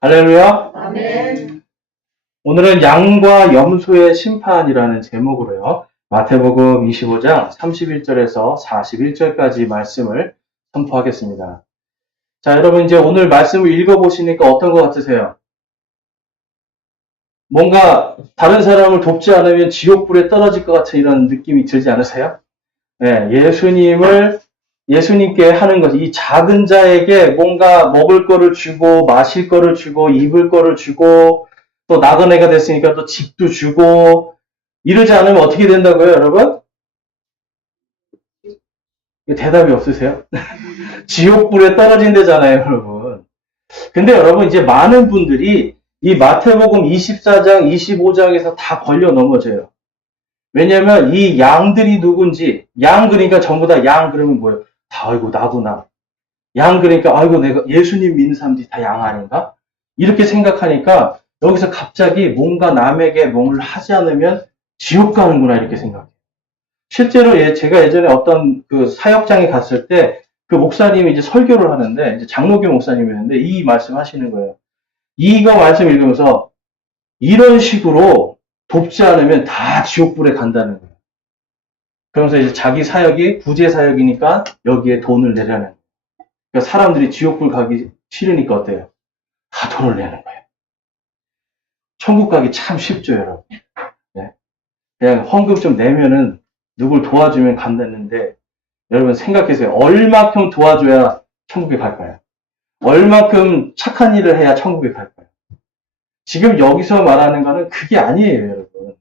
할렐루야. 아멘. 오늘은 양과 염소의 심판이라는 제목으로요. 마태복음 25장 31절에서 41절까지 말씀을 선포하겠습니다. 자, 여러분 이제 오늘 말씀을 읽어보시니까 어떤 것 같으세요? 뭔가 다른 사람을 돕지 않으면 지옥불에 떨어질 것 같은 이런 느낌이 들지 않으세요? 네, 예수님께 하는 것, 이 작은 자에게 뭔가 먹을 거를 주고, 마실 거를 주고, 입을 거를 주고, 또 나그네가 됐으니까 또 집도 주고, 이러지 않으면 어떻게 된다고요, 여러분? 대답이 없으세요? 지옥불에 떨어진대잖아요, 여러분. 근데 여러분, 이제 많은 분들이 이 마태복음 24장, 25장에서 다 걸려 넘어져요. 왜냐면 이 양들이 누군지, 양 그러니까 전부 다 양 그러면 뭐예요? 다 아이고 나구나. 양 그러니까 아이고 내가 예수님 믿는 사람들이 다 양 아닌가? 이렇게 생각하니까 여기서 갑자기 뭔가 남에게 뭔가를 하지 않으면 지옥 가는구나 이렇게 생각해요. 실제로 제가 예전에 어떤 그 사역장에 갔을 때 그 목사님이 이제 설교를 하는데 이제 장로교 목사님이었는데 이 말씀 하시는 거예요. 이거 말씀 읽으면서 이런 식으로 돕지 않으면 다 지옥불에 간다는 거예요. 그러면서 이제 자기 사역이 구제 사역이니까 여기에 돈을 내라는 거예요. 그러니까 사람들이 지옥불 가기 싫으니까 어때요? 다 돈을 내는 거예요. 천국 가기 참 쉽죠, 여러분. 네. 그냥 헌금 좀 내면은 누굴 도와주면 간다는데 여러분 생각해보세요. 얼마큼 도와줘야 천국에 갈까요? 얼마큼 착한 일을 해야 천국에 갈까요? 지금 여기서 말하는 거는 그게 아니에요, 여러분.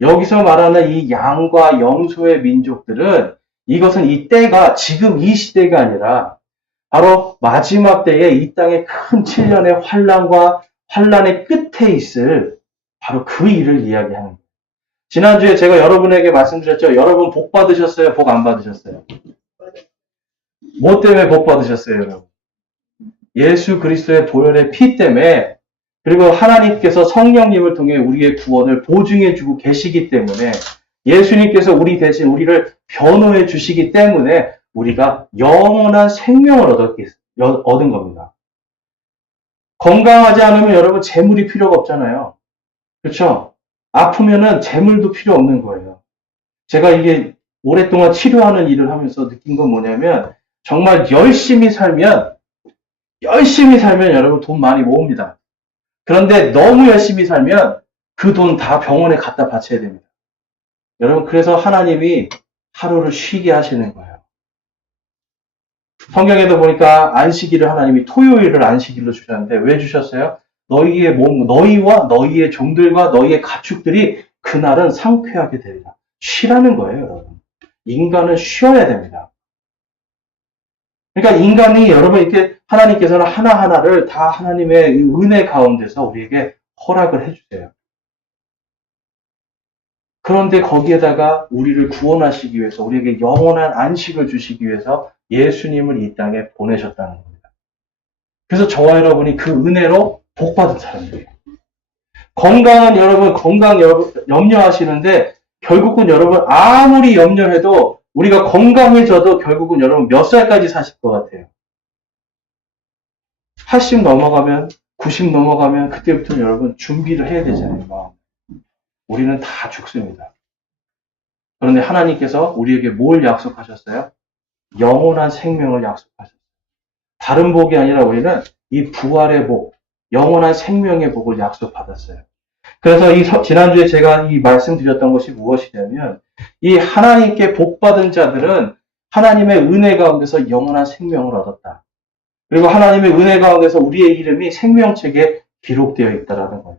여기서 말하는 이 양과 염소의 민족들은 이것은 이 때가 지금 이 시대가 아니라 바로 마지막 때에 이 땅의 큰 7년의 환란과 환란의 끝에 있을 바로 그 일을 이야기하는 거예요. 지난주에 제가 여러분에게 말씀드렸죠. 여러분 복 받으셨어요? 복 안 받으셨어요? 뭐 때문에 복 받으셨어요, 여러분? 예수 그리스도의 보혈의 피 때문에 그리고 하나님께서 성령님을 통해 우리의 구원을 보증해 주고 계시기 때문에 예수님께서 우리 대신 우리를 변호해 주시기 때문에 우리가 영원한 생명을 얻은 겁니다. 건강하지 않으면 여러분 재물이 필요가 없잖아요. 그렇죠? 아프면은 재물도 필요 없는 거예요. 제가 이게 오랫동안 치료하는 일을 하면서 느낀 건 뭐냐면 정말 열심히 살면 여러분 돈 많이 모읍니다. 그런데 너무 열심히 살면 그 돈 다 병원에 갖다 바쳐야 됩니다. 여러분 그래서 하나님이 하루를 쉬게 하시는 거예요. 성경에도 보니까 안식일을 하나님이 토요일을 안식일로 주셨는데 왜 주셨어요? 너희의 몸, 너희와 너희의 종들과 너희의 가축들이 그날은 상쾌하게 되리라. 쉬라는 거예요, 여러분. 인간은 쉬어야 됩니다. 그러니까 인간이 여러분 이렇게 하나님께서는 하나하나를 다 하나님의 은혜 가운데서 우리에게 허락을 해주세요. 그런데 거기에다가 우리를 구원하시기 위해서 우리에게 영원한 안식을 주시기 위해서 예수님을 이 땅에 보내셨다는 겁니다. 그래서 저와 여러분이 그 은혜로 복받은 사람들이에요. 건강은 여러분 건강 염려하시는데 결국은 여러분 아무리 염려해도 우리가 건강해져도 결국은 여러분 몇 살까지 사실 것 같아요? 80 넘어가면 90 넘어가면 그때부터는 여러분 준비를 해야 되잖아요. 우리는 다 죽습니다. 그런데 하나님께서 우리에게 뭘 약속하셨어요? 영원한 생명을 약속하셨어요. 다른 복이 아니라 우리는 이 부활의 복, 영원한 생명의 복을 약속받았어요. 그래서 지난주에 제가 이 말씀드렸던 것이 무엇이냐면 이 하나님께 복받은 자들은 하나님의 은혜 가운데서 영원한 생명을 얻었다. 그리고 하나님의 은혜 가운데서 우리의 이름이 생명책에 기록되어 있다라는 거예요.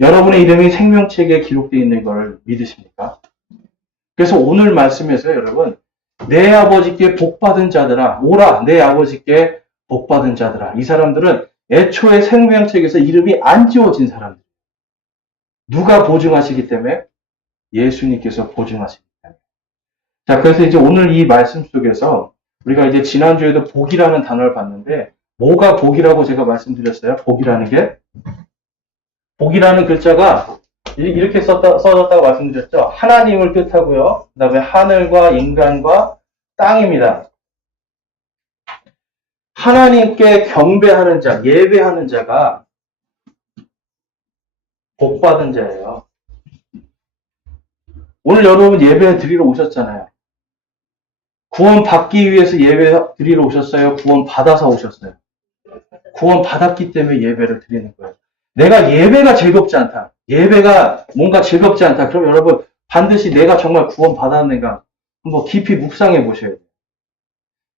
여러분의 이름이 생명책에 기록되어 있는 걸 믿으십니까? 그래서 오늘 말씀에서 여러분 내 아버지께 복받은 자들아 오라 내 아버지께 복받은 자들아 이 사람들은 애초에 생명책에서 이름이 안 지워진 사람들. 누가 보증하시기 때문에? 예수님께서 보증하시기 때문에. 자, 그래서 이제 오늘 이 말씀 속에서 우리가 이제 지난주에도 복이라는 단어를 봤는데 뭐가 복이라고 제가 말씀드렸어요? 복이라는 게? 복이라는 글자가 이렇게 써졌다고 말씀드렸죠. 하나님을 뜻하고요. 그 다음에 하늘과 인간과 땅입니다. 하나님께 경배하는 자, 예배하는 자가 복받은 자예요. 오늘 여러분 예배 드리러 오셨잖아요. 구원 받기 위해서 예배 드리러 오셨어요? 구원 받아서 오셨어요? 구원 받았기 때문에 예배를 드리는 거예요. 내가 예배가 즐겁지 않다. 예배가 뭔가 즐겁지 않다. 그럼 여러분 반드시 내가 정말 구원 받았는가 한번 깊이 묵상해 보셔야 돼요.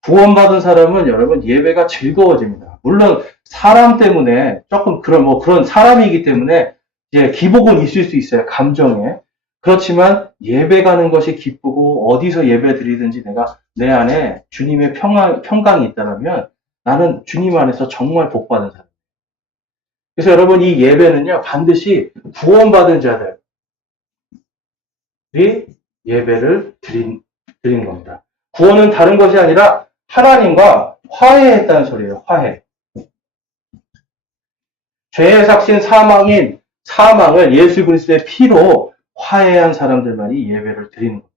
구원받은 사람은 여러분 예배가 즐거워집니다. 물론 사람 때문에 조금 그런 사람이기 때문에 이제 기복은 있을 수 있어요. 감정에. 그렇지만 예배 가는 것이 기쁘고 어디서 예배 드리든지 내가 내 안에 주님의 평강이 있다면 나는 주님 안에서 정말 복받은 사람. 그래서 여러분 이 예배는요 반드시 구원받은 자들이 예배를 드리는 겁니다. 구원은 다른 것이 아니라 하나님과 화해했다는 소리예요. 화해. 죄의 삭신 사망을 예수 그리스도의 피로 화해한 사람들만이 예배를 드리는 겁니다.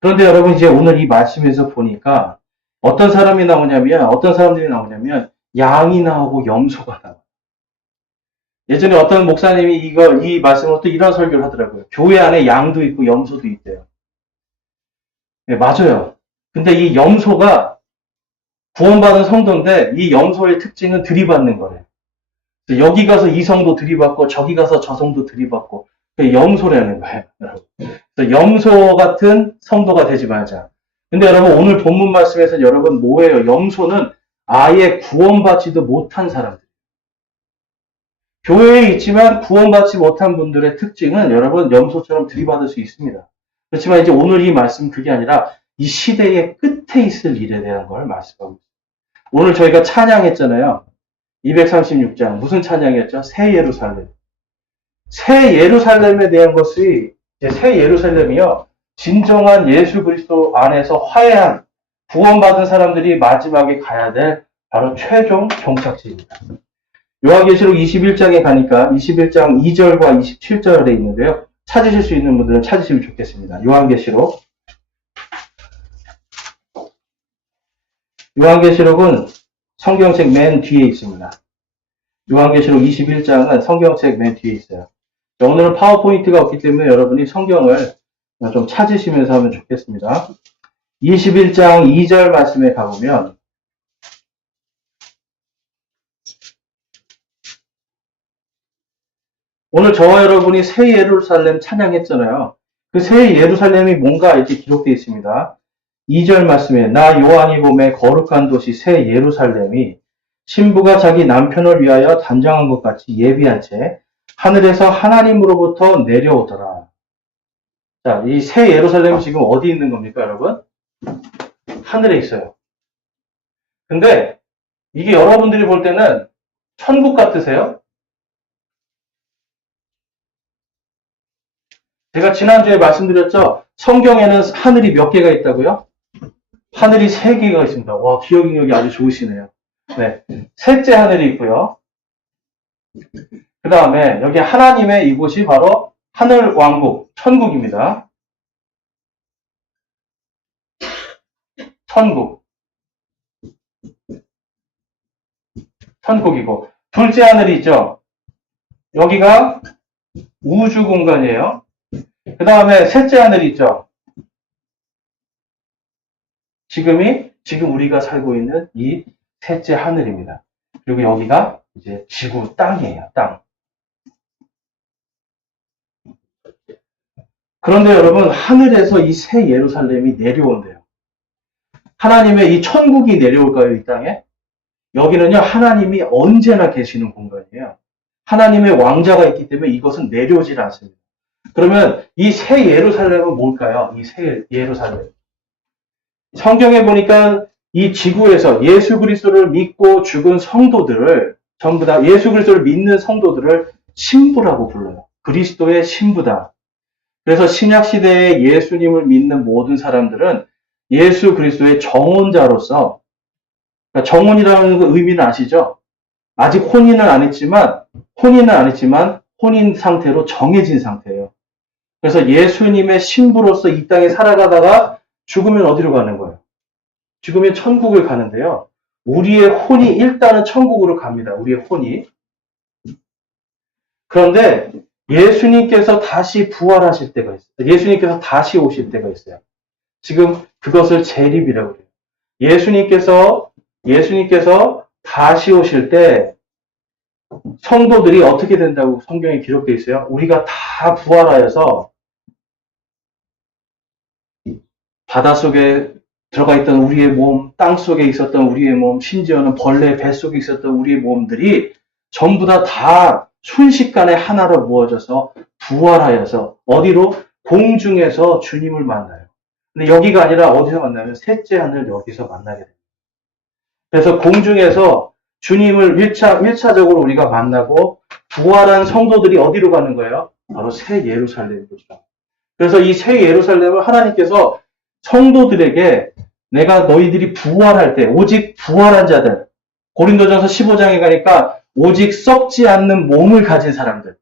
그런데 여러분 이제 오늘 이 말씀에서 보니까 어떤 사람들이 나오냐면 양이 나오고 염소가 나와요. 예전에 어떤 목사님이 이 말씀으로 또 이런 설교를 하더라고요. 교회 안에 양도 있고 염소도 있대요. 네, 맞아요. 근데 이 염소가 구원받은 성도인데 이 염소의 특징은 들이받는 거래요. 여기 가서 이 성도 들이받고 저기 가서 저 성도 들이받고 염소라는 거예요. 그래서 염소 같은 성도가 되지 말자. 근데 여러분 오늘 본문 말씀에서 여러분 뭐예요? 염소는 아예 구원받지도 못한 사람들. 교회에 있지만 구원받지 못한 분들의 특징은 여러분 염소처럼 들이받을 수 있습니다. 그렇지만 이제 오늘 이 말씀은 그게 아니라 이 시대의 끝에 있을 일에 대한 걸 말씀하고 있습니다. 오늘 저희가 찬양했잖아요. 236장 무슨 찬양이었죠? 새 예루살렘. 새 예루살렘에 대한 것이 새 예루살렘이요. 진정한 예수 그리스도 안에서 화해한 구원받은 사람들이 마지막에 가야 될 바로 최종 종착지입니다. 요한계시록 21장에 가니까 21장 2절과 27절에 있는데요. 찾으실 수 있는 분들은 찾으시면 좋겠습니다. 요한계시록은 성경책 맨 뒤에 있습니다. 요한계시록 21장은 성경책 맨 뒤에 있어요. 오늘은 파워포인트가 없기 때문에 여러분이 성경을 좀 찾으시면서 하면 좋겠습니다. 21장 2절 말씀에 가보면 오늘 저와 여러분이 새 예루살렘 찬양했잖아요. 그 새 예루살렘이 뭔가 이렇게 기록되어 있습니다. 2절 말씀에 나 요한이 봄에 거룩한 도시 새 예루살렘이 신부가 자기 남편을 위하여 단장한 것 같이 예비한 채 하늘에서 하나님으로부터 내려오더라. 자, 이 새 예루살렘이 지금 어디 있는 겁니까, 여러분? 하늘에 있어요. 근데 이게 여러분들이 볼 때는 천국 같으세요? 제가 지난주에 말씀드렸죠? 성경에는 하늘이 몇 개가 있다고요? 하늘이 3개가 있습니다. 와, 기억력이 아주 좋으시네요. 네. 셋째 하늘이 있고요. 그 다음에 여기 하나님의 이곳이 바로 하늘 왕국, 천국입니다. 천국이고. 둘째 하늘이 있죠? 여기가 우주 공간이에요. 그 다음에 셋째 하늘이 있죠? 지금 우리가 살고 있는 이 셋째 하늘입니다. 그리고 여기가 이제 지구 땅이에요, 땅. 그런데 여러분, 하늘에서 이 새 예루살렘이 내려온대요. 하나님의 이 천국이 내려올까요, 이 땅에? 여기는요, 하나님이 언제나 계시는 공간이에요. 하나님의 왕자가 있기 때문에 이것은 내려오질 않습니다. 그러면 이 새 예루살렘은 뭘까요? 이 새 예루살렘. 성경에 보니까 이 지구에서 예수 그리스도를 믿고 죽은 성도들을 전부 다 예수 그리스도를 믿는 성도들을 신부라고 불러요. 그리스도의 신부다. 그래서 신약 시대에 예수님을 믿는 모든 사람들은 예수 그리스도의 정혼자로서, 그러니까 정혼이라는 그 의미는 아시죠? 아직 혼인은 안 했지만 혼인 상태로 정해진 상태예요. 그래서 예수님의 신부로서 이 땅에 살아가다가 죽으면 어디로 가는 거예요? 죽으면 천국을 가는데요. 우리의 혼이 일단은 천국으로 갑니다. 우리의 혼이. 그런데 예수님께서 다시 부활하실 때가 있어요. 예수님께서 다시 오실 때가 있어요. 지금 그것을 재림이라고 해요. 예수님께서 다시 오실 때 성도들이 어떻게 된다고 성경에 기록되어 있어요? 우리가 다 부활하여서 바닷속에 들어가 있던 우리의 몸, 땅 속에 있었던 우리의 몸, 심지어는 벌레 뱃속에 있었던 우리의 몸들이 전부 다 순식간에 하나로 모아져서 부활하여서 어디로? 공중에서 주님을 만나요. 근데 여기가 아니라 어디서 만나면 셋째 하늘 여기서 만나게 됩니다. 그래서 공중에서 주님을 1차적으로 우리가 만나고 부활한 성도들이 어디로 가는 거예요? 바로 새 예루살렘으로. 그래서 이 새 예루살렘을 하나님께서 성도들에게 내가 너희들이 부활할 때 오직 부활한 자들, 고린도전서 15장에 가니까 오직 썩지 않는 몸을 가진 사람들,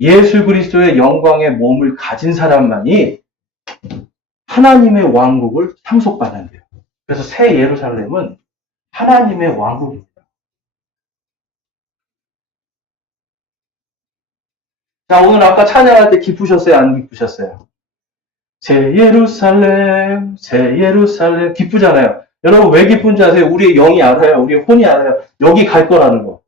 예수 그리스도의 영광의 몸을 가진 사람만이 하나님의 왕국을 상속받는데요. 그래서 새 예루살렘은 하나님의 왕국입니다. 자, 오늘 아까 찬양할 때 기쁘셨어요? 안 기쁘셨어요? 새 예루살렘, 새 예루살렘. 기쁘잖아요. 여러분 왜 기쁜지 아세요? 우리의 영이 알아요. 우리의 혼이 알아요. 여기 갈 거라는 거.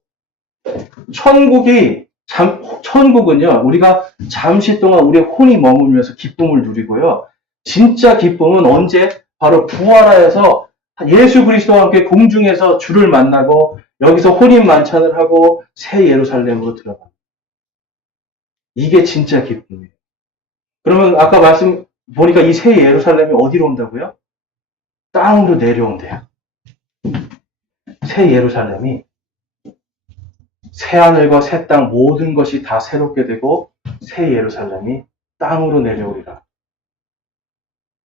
천국은요, 우리가 잠시 동안 우리의 혼이 머물면서 기쁨을 누리고요. 진짜 기쁨은 언제? 바로 부활하여서 예수 그리스도와 함께 공중에서 주를 만나고 여기서 혼인 만찬을 하고 새 예루살렘으로 들어갑니다. 이게 진짜 기쁨이에요. 그러면 아까 보니까 이 새 예루살렘이 어디로 온다고요? 땅으로 내려온대요. 새 예루살렘이 새 하늘과 새 땅 모든 것이 다 새롭게 되고 새 예루살렘이 땅으로 내려오리라.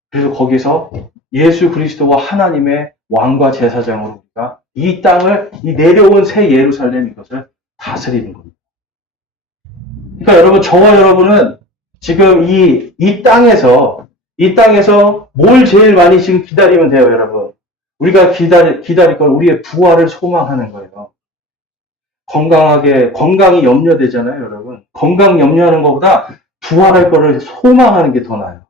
그래서 거기서 예수 그리스도와 하나님의 왕과 제사장으로 우리가 이 땅을, 이 내려온 새 예루살렘 이것을 다스리는 겁니다. 그러니까 여러분, 저와 여러분은 지금 이 땅에서 뭘 제일 많이 지금 기다리면 돼요, 여러분? 우리가 기다릴 건 우리의 부활을 소망하는 거예요. 건강이 염려되잖아요, 여러분. 건강 염려하는 것보다 부활할 거를 소망하는 게 더 나아요.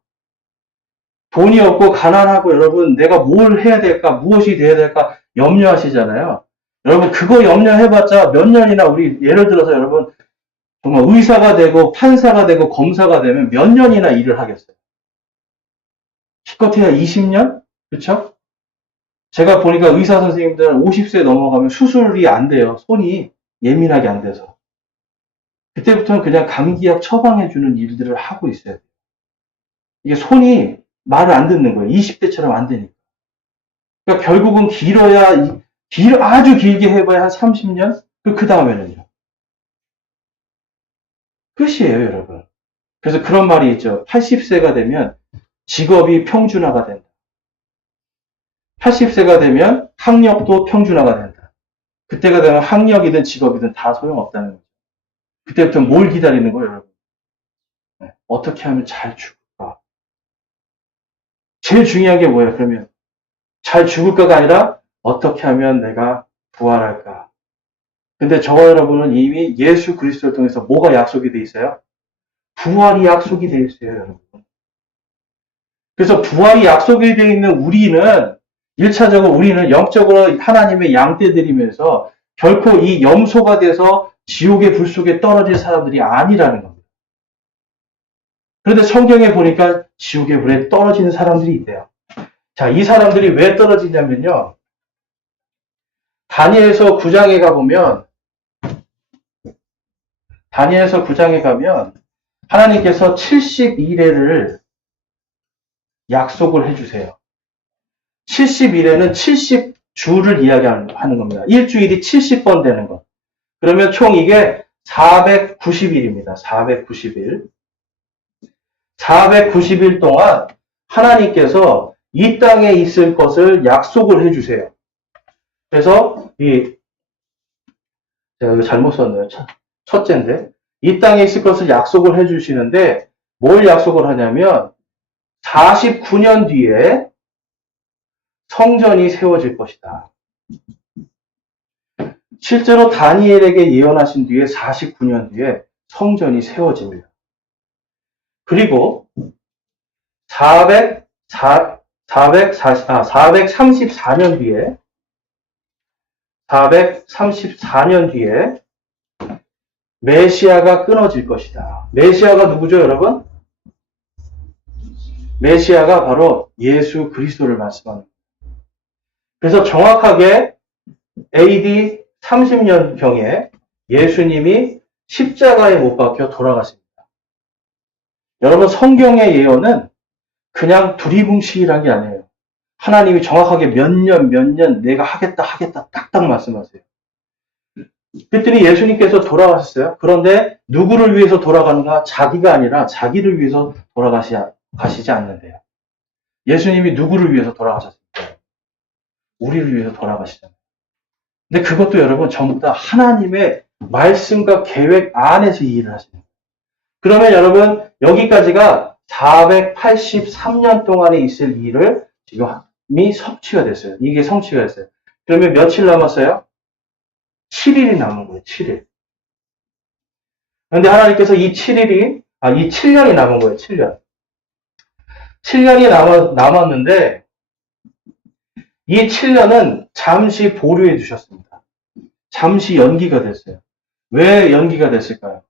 돈이 없고 가난하고 여러분, 내가 뭘 해야 될까, 무엇이 돼야 될까 염려하시잖아요. 여러분, 그거 염려해봤자 몇 년이나 예를 들어서 여러분, 정말 의사가 되고 판사가 되고 검사가 되면 몇 년이나 일을 하겠어요? 기껏해야 20년? 그렇죠? 제가 보니까 의사 선생님들은 50세 넘어가면 수술이 안 돼요. 손이 예민하게 안 돼서. 그때부터는 그냥 감기약 처방해주는 일들을 하고 있어요. 이게 손이 말을 안 듣는 거예요. 20대처럼 안 되니까. 그러니까 결국은 아주 길게 해봐야 한 30년? 그 다음에는요. 끝이에요, 여러분. 그래서 그런 말이 있죠. 80세가 되면 직업이 평준화가 된다. 80세가 되면 학력도 평준화가 된다. 그때가 되면 학력이든 직업이든 다 소용없다는 거죠. 그때부터 뭘 기다리는 거예요, 여러분? 어떻게 하면 잘 죽을까? 제일 중요한 게 뭐예요, 그러면? 잘 죽을까가 아니라 어떻게 하면 내가 부활할까? 근데 저와 여러분은 이미 예수 그리스도를 통해서 뭐가 약속이 돼 있어요? 부활이 약속이 돼 있어요, 여러분. 그래서 부활이 약속이 돼 있는 우리는 1차적으로 우리는 영적으로 하나님의 양떼들이면서 결코 이 염소가 돼서 지옥의 불 속에 떨어질 사람들이 아니라는 겁니다. 그런데 성경에 보니까 지옥의 불에 떨어지는 사람들이 있대요. 자, 이 사람들이 왜 떨어지냐면요. 다니엘서 9장에 가면 하나님께서 70일에를 약속을 해주세요. 70일에는 70주를 이야기하는 겁니다. 일주일이 70번 되는 것. 그러면 총 이게 490일입니다. 490일. 490일 동안 하나님께서 이 땅에 있을 것을 약속을 해주세요. 그래서 제가 이거 잘못 썼네요. 첫째인데 이 땅에 있을 것을 약속을 해주시는데 뭘 약속을 하냐면 49년 뒤에 성전이 세워질 것이다. 실제로 다니엘에게 예언하신 뒤에 49년 뒤에 성전이 세워집니다. 그리고 434년 뒤에 434년 뒤에 메시아가 끊어질 것이다. 메시아가 누구죠, 여러분? 메시아가 바로 예수 그리스도를 말씀합니다. 그래서 정확하게 AD 30년경에 예수님이 십자가에 못 박혀 돌아가십니다. 여러분, 성경의 예언은 그냥 두리뭉실한 게 아니에요. 하나님이 정확하게 몇 년 내가 하겠다 딱딱 말씀하세요. 그랬더니 예수님께서 돌아가셨어요. 그런데 누구를 위해서 돌아가는가? 자기가 아니라 자기를 위해서 돌아가시지 않는데요. 예수님이 누구를 위해서 돌아가셨을까요? 우리를 위해서 돌아가시잖아요. 근데 그것도 여러분 전부 다 하나님의 말씀과 계획 안에서 이 일을 하십니다. 그러면 여러분 여기까지가 483년 동안에 있을 일을 지금 이미 성취가 됐어요. 이게 성취가 됐어요. 그러면 며칠 남았어요? 7일이 남은 거예요. 7일. 그런데 하나님께서 이 7년이 남은 거예요. 7년. 7년이 남았는데 이 7년은 잠시 보류해 주셨습니다. 잠시 연기가 됐어요. 왜 연기가 됐을까요?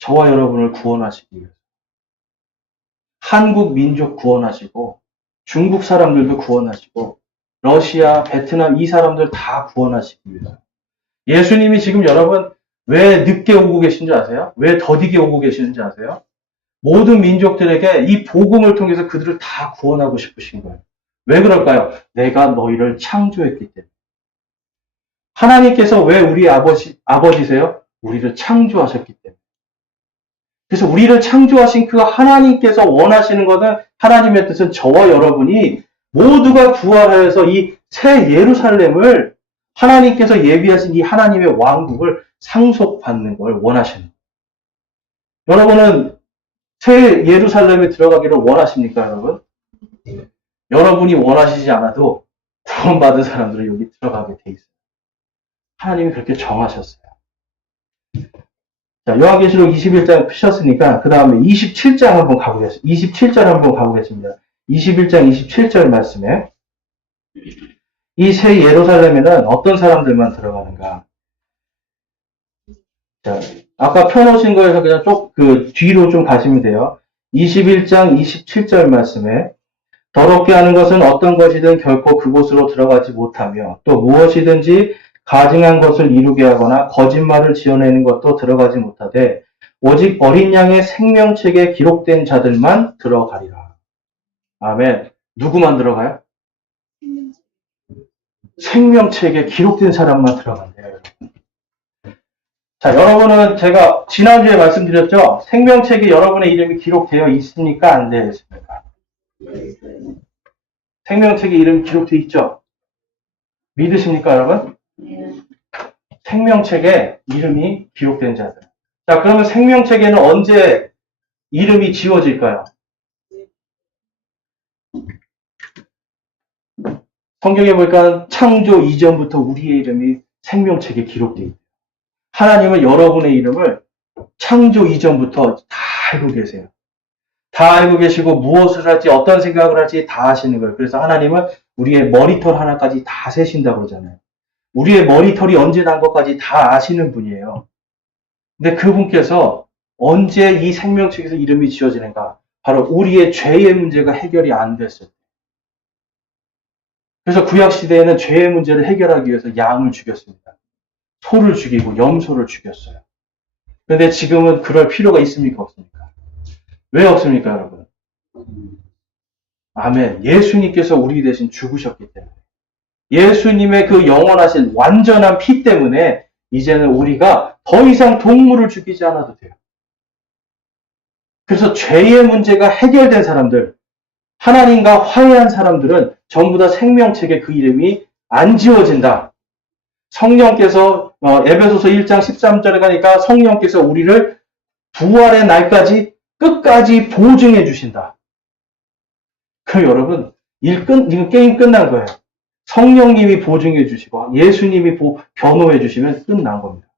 저와 여러분을 구원하시기 위해서. 한국 민족 구원하시고 중국 사람들도 구원하시고 러시아, 베트남 이 사람들 다 구원하시기 위해서. 예수님이 지금 여러분 왜 늦게 오고 계신지 아세요? 왜 더디게 오고 계시는지 아세요? 모든 민족들에게 이 복음을 통해서 그들을 다 구원하고 싶으신 거예요. 왜 그럴까요? 내가 너희를 창조했기 때문에. 하나님께서 왜 우리 아버지세요? 우리를 창조하셨기 때문에. 그래서 우리를 창조하신 그 하나님께서 원하시는 것은 하나님의 뜻은 저와 여러분이 모두가 부활하여서 이 새 예루살렘을 하나님께서 예비하신 이 하나님의 왕국을 상속받는 걸 원하시는 거예요. 여러분은 새 예루살렘에 들어가기를 원하십니까, 여러분? 여러분이 원하시지 않아도 구원받은 사람들은 여기 들어가게 돼 있어요. 하나님이 그렇게 정하셨어요. 자, 요한계시록 21장 피셨으니까 그 다음에 27장 한번 가보겠습니다. 27절 한번 가보겠습니다. 21장 27절 말씀에 이 새 예루살렘에는 어떤 사람들만 들어가는가? 자, 아까 펴놓으신 거에서 그냥 뒤로 좀 가시면 돼요. 21장 27절 말씀에 더럽게 하는 것은 어떤 것이든 결코 그곳으로 들어가지 못하며 또 무엇이든지 가증한 것을 이루게 하거나 거짓말을 지어내는 것도 들어가지 못하되 오직 어린 양의 생명책에 기록된 자들만 들어가리라. 아멘. 누구만 들어가요? 생명책에 기록된 사람만 들어간대요. 자, 여러분은 제가 지난주에 말씀드렸죠? 생명책에 여러분의 이름이 기록되어 있습니까? 안 되어 있습니까? 생명책에 이름이 기록되어 있죠? 믿으십니까, 여러분? 생명책에 이름이 기록된 자들. 자, 그러면 생명책에는 언제 이름이 지워질까요? 성경에 보니까 창조 이전부터 우리의 이름이 생명책에 기록되어 있어요. 하나님은 여러분의 이름을 창조 이전부터 다 알고 계세요. 다 알고 계시고 무엇을 할지 어떤 생각을 할지 다 아시는 거예요. 그래서 하나님은 우리의 머리털 하나까지 다 세신다고 그러잖아요. 우리의 머리털이 언제 난 것까지 다 아시는 분이에요. 근데 그분께서 언제 이 생명책에서 이름이 지어지는가? 바로 우리의 죄의 문제가 해결이 안 됐을 때. 그래서 구약시대에는 죄의 문제를 해결하기 위해서 양을 죽였습니다. 소를 죽이고 염소를 죽였어요. 그런데 지금은 그럴 필요가 있습니까? 없습니까? 왜 없습니까, 여러분? 아멘. 예수님께서 우리 대신 죽으셨기 때문에. 예수님의 그 영원하신 완전한 피 때문에 이제는 우리가 더 이상 동물을 죽이지 않아도 돼요. 그래서 죄의 문제가 해결된 사람들, 하나님과 화해한 사람들은 전부 다 생명책에 그 이름이 안 지워진다. 성령께서 에베소서 1장 13절에 가니까 성령께서 우리를 부활의 날까지 끝까지 보증해 주신다. 그럼 여러분, 이거 게임 끝난 거예요. 성령님이 보증해 주시고 예수님이 변호해 주시면 끝난 겁니다.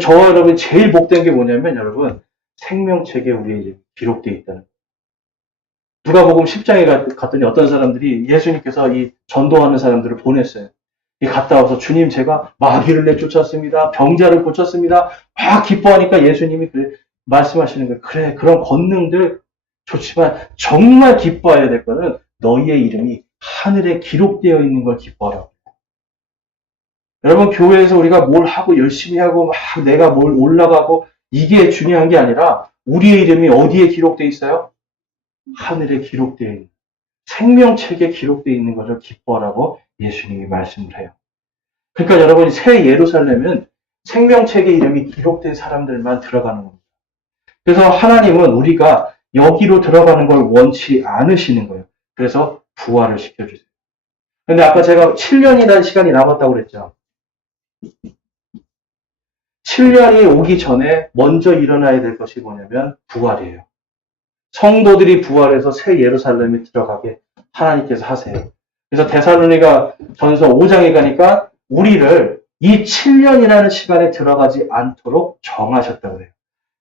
저와 여러분 제일 복된 게 뭐냐면 여러분 생명책에 우리의 이름이 기록되어 있다는 거예요. 누가복음 10장에 갔더니 어떤 사람들이 예수님께서 이 전도하는 사람들을 보냈어요. 갔다 와서 주님 제가 마귀를 내쫓았습니다. 병자를 고쳤습니다. 막 기뻐하니까 예수님이 말씀하시는 거예요. 그래 그런 권능들 좋지만 정말 기뻐해야 될 거는 너희의 이름이 하늘에 기록되어 있는 걸 기뻐하라고. 여러분 교회에서 우리가 뭘 하고 열심히 하고 막 내가 뭘 올라가고 이게 중요한 게 아니라 우리의 이름이 어디에 기록되어 있어요? 하늘에 기록되어 있는 생명책에 기록되어 있는 것을 기뻐하라고 예수님이 말씀을 해요. 그러니까 여러분 새 예루살렘은 생명책에 이름이 기록된 사람들만 들어가는 겁니다. 그래서 하나님은 우리가 여기로 들어가는 걸 원치 않으시는 거예요. 그래서 부활을 시켜주세요. 근데 아까 제가 7년이라는 시간이 남았다고 그랬죠. 7년이 오기 전에 먼저 일어나야 될 것이 뭐냐면 부활이에요. 성도들이 부활해서 새 예루살렘에 들어가게 하나님께서 하세요. 그래서 데살로니가 전서 5장에 가니까 우리를 이 7년이라는 시간에 들어가지 않도록 정하셨다고 해요.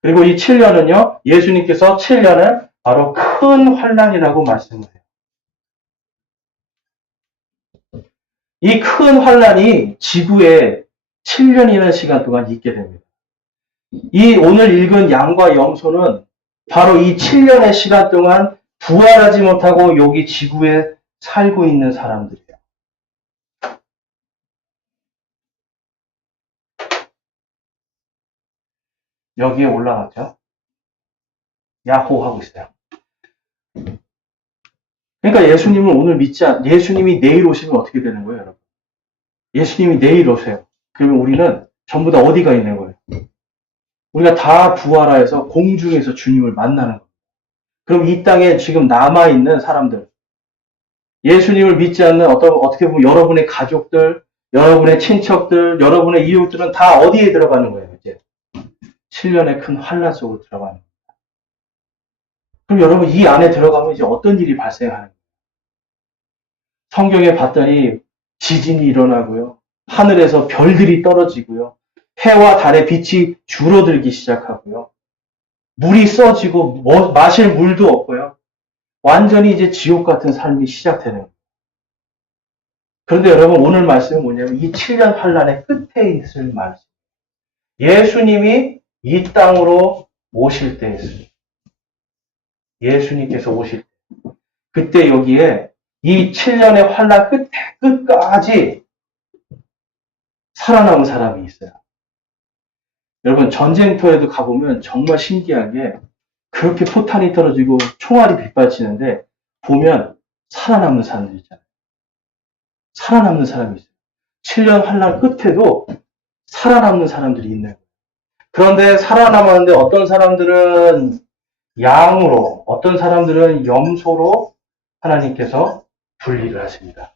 그리고 이 7년은요, 예수님께서 7년을 바로 큰 환난이라고 말씀을 해요. 이 큰 환난이 지구에 7년이라는 시간 동안 있게 됩니다. 이 오늘 읽은 양과 염소는 바로 이 7년의 시간 동안 부활하지 못하고 여기 지구에 살고 있는 사람들이에요. 여기에 올라갔죠. 야호 하고 있어요. 그러니까 예수님을 오늘 예수님이 내일 오시면 어떻게 되는 거예요, 여러분? 예수님이 내일 오세요. 그러면 우리는 전부 다 어디가 있는 거예요? 우리가 다 부활하여서 공중에서 주님을 만나는 거예요. 그럼 이 땅에 지금 남아있는 사람들, 예수님을 믿지 않는 어떻게 보면 여러분의 가족들, 여러분의 친척들, 여러분의 이웃들은 다 어디에 들어가는 거예요, 이제? 7년의 큰 환란 속으로 들어가는 거예요. 그럼 여러분 이 안에 들어가면 이제 어떤 일이 발생하는 거예요? 성경에 봤더니 지진이 일어나고요. 하늘에서 별들이 떨어지고요. 해와 달의 빛이 줄어들기 시작하고요. 물이 써지고 마실 물도 없고요. 완전히 이제 지옥 같은 삶이 시작되는 거예요. 그런데 여러분 오늘 말씀은 뭐냐면 이 7년 환란의 끝에 있을 말씀. 예수님이 이 땅으로 오실 때 있어요. 예수님께서 오실 때. 그때 여기에 이 7년의 환란 끝까지 살아남은 사람이 있어요. 여러분 전쟁터에도 가보면 정말 신기한 게 그렇게 포탄이 떨어지고 총알이 빗발치는데 보면 살아남는 사람들 있잖아요. 살아남는 사람이 있어요. 7년 환란 끝에도 살아남는 사람들이 있네요. 그런데 살아남았는데 어떤 사람들은 양으로, 어떤 사람들은 염소로 하나님께서 분리를 하십니다.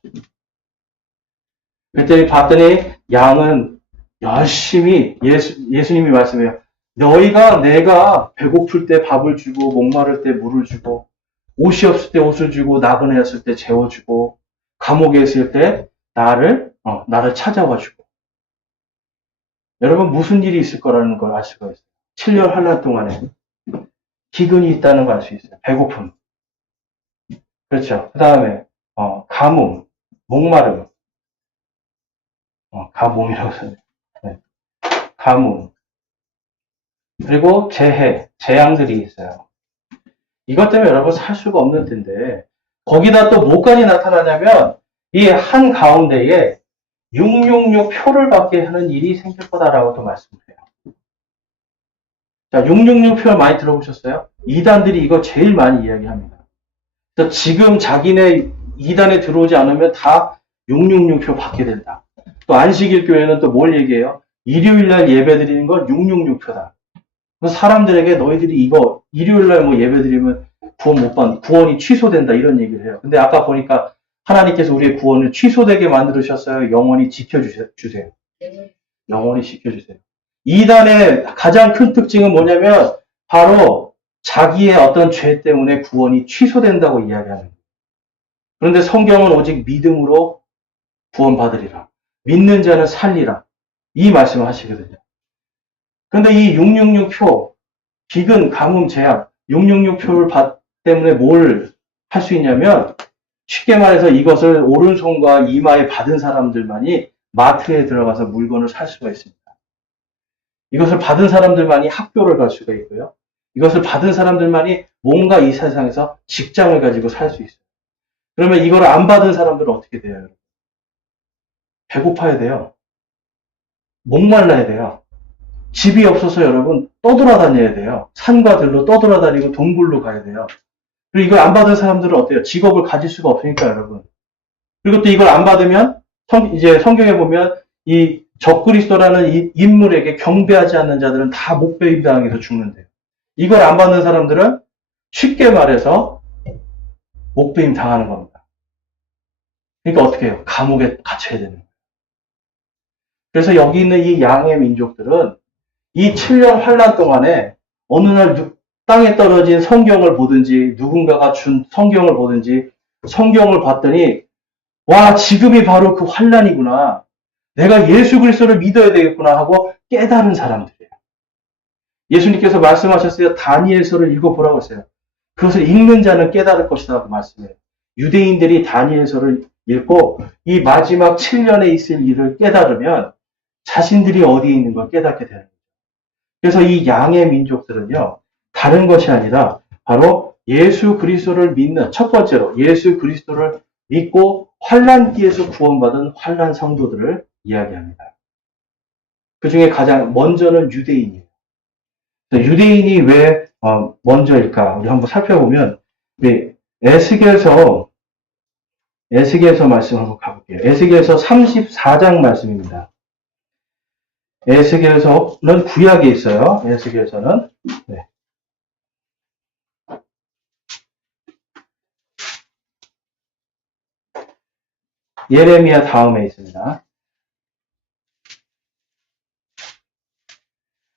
그랬더니 봤더니 양은 열심히 예수님이 말씀해요. 너희가 내가 배고플 때 밥을 주고 목마를 때 물을 주고 옷이 없을 때 옷을 주고 나그네였을 때 재워주고 감옥에 있을 때 나를 찾아와 주고 여러분 무슨 일이 있을 거라는 걸 알 수가 있어요. 7년 환란 동안에 기근이 있다는 걸 알 수 있어요. 배고픔. 그렇죠. 그 다음에 가뭄, 목마름, 가뭄이라고 써요. 네. 가뭄. 그리고 재앙들이 있어요. 이것 때문에 여러분 살 수가 없는 텐데 거기다 또 뭐까지 나타나냐면 이 한 가운데에 666 표를 받게 하는 일이 생길 거다라고 또 말씀을 해요. 자, 666 표를 많이 들어보셨어요? 이단들이 이거 제일 많이 이야기합니다. 그래서 지금 자기네 이단에 들어오지 않으면 다 666 표 받게 된다. 또 안식일 교회는 또 뭘 얘기해요? 일요일날 예배 드리는 건 666 표다. 사람들에게 너희들이 이거 일요일날 뭐 예배 드리면 구원이 취소된다 이런 얘기를 해요. 근데 아까 보니까 하나님께서 우리의 구원을 취소되게 만들으셨어요. 영원히 지켜주세요. 영원히 지켜주세요. 이단의 가장 큰 특징은 뭐냐면 바로 자기의 어떤 죄 때문에 구원이 취소된다고 이야기하는 거예요. 그런데 성경은 오직 믿음으로 구원받으리라. 믿는 자는 살리라. 이 말씀을 하시거든요. 그런데 이 666표, 기근, 가뭄, 재앙, 666표를 때문에 뭘 할 수 있냐면 쉽게 말해서 이것을 오른손과 이마에 받은 사람들만이 마트에 들어가서 물건을 살 수가 있습니다. 이것을 받은 사람들만이 학교를 갈 수가 있고요. 이것을 받은 사람들만이 뭔가 이 세상에서 직장을 가지고 살 수 있어요. 그러면 이걸 안 받은 사람들은 어떻게 돼요? 배고파야 돼요. 목말라야 돼요. 집이 없어서 여러분 떠돌아다녀야 돼요. 산과 들로 떠돌아다니고 동굴로 가야 돼요. 그리고 이걸 안 받은 사람들은 어때요? 직업을 가질 수가 없으니까 여러분. 그리고 또 이걸 안 받으면 이제 성경에 보면 이 적그리스도라는 이 인물에게 경배하지 않는 자들은 다 목베임 당해서 죽는데요. 이걸 안 받는 사람들은 쉽게 말해서 목베임 당하는 겁니다. 그러니까 어떻게 해요? 감옥에 갇혀야 되는 거예요. 그래서 여기 있는 이 양의 민족들은 이 7년 환란 동안에 어느 날 땅에 떨어진 성경을 보든지 누군가가 준 성경을 보든지 성경을 봤더니 와, 지금이 바로 그 환란이구나. 내가 예수 그리스도를 믿어야 되겠구나 하고 깨달은 사람들이에요. 예수님께서 말씀하셨어요. 다니엘서를 읽어보라고 했어요. 그것을 읽는 자는 깨달을 것이다 하고 말씀해요. 유대인들이 다니엘서를 읽고 이 마지막 7년에 있을 일을 깨달으면 자신들이 어디에 있는 걸 깨닫게 되는 거예요. 그래서 이 양의 민족들은요. 다른 것이 아니라 바로 예수 그리스도를 믿는 첫 번째로 예수 그리스도를 믿고 환란기에서 구원받은 환란 성도들을 이야기합니다. 그 중에 가장 먼저는 유대인이에요. 유대인이 왜 먼저일까? 우리 한번 살펴보면 에스겔서 말씀 한번 가볼게요. 에스겔서 34장 말씀입니다. 에스겔서는 구약에 있어요. 에스겔서는 네. 예레미야 다음에 있습니다.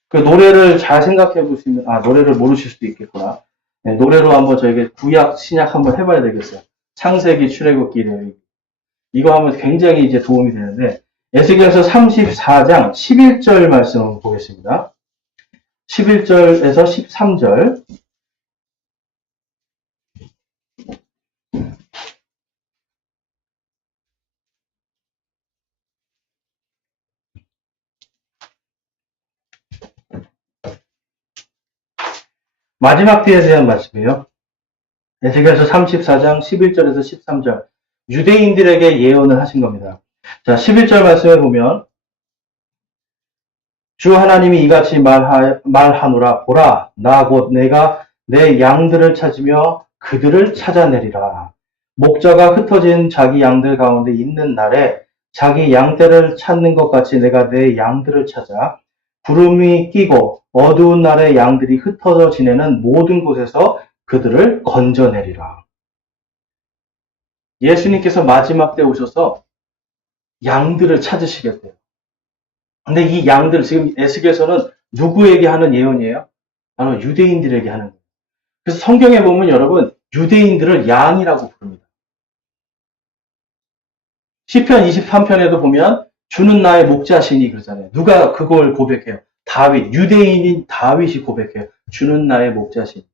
그 노래를 잘 생각해 보시면, 노래를 모르실 수도 있겠구나. 네, 노래로 한번 저에게 구약, 신약 한번 해봐야 되겠어요. 창세기, 출애굽기, 레위기. 이거 하면 굉장히 이제 도움이 되는데, 에스겔서 34장 11절 말씀을 보겠습니다. 11절에서 13절. 마지막 때에 대한 말씀이에요. 에스겔서 34장 11절에서 13절. 유대인들에게 예언을 하신 겁니다. 자, 11절 말씀에 보면 주 하나님이 이같이 말하노라. 보라, 나 곧 내가 내 양들을 찾으며 그들을 찾아내리라. 목자가 흩어진 자기 양들 가운데 있는 날에 자기 양떼를 찾는 것 같이 내가 내 양들을 찾아 구름이 끼고 어두운 날에 양들이 흩어져 지내는 모든 곳에서 그들을 건져내리라. 예수님께서 마지막 때 오셔서 양들을 찾으시겠대요. 근데 이 양들, 지금 에스겔서는 누구에게 하는 예언이에요? 바로 유대인들에게 하는 거예요. 그래서 성경에 보면 여러분, 유대인들을 양이라고 부릅니다. 시편 23편에도 보면 주는 나의 목자시니 그러잖아요. 누가 그걸 고백해요? 다윗, 유대인인 다윗이 고백해요. 주는 나의 목자시니.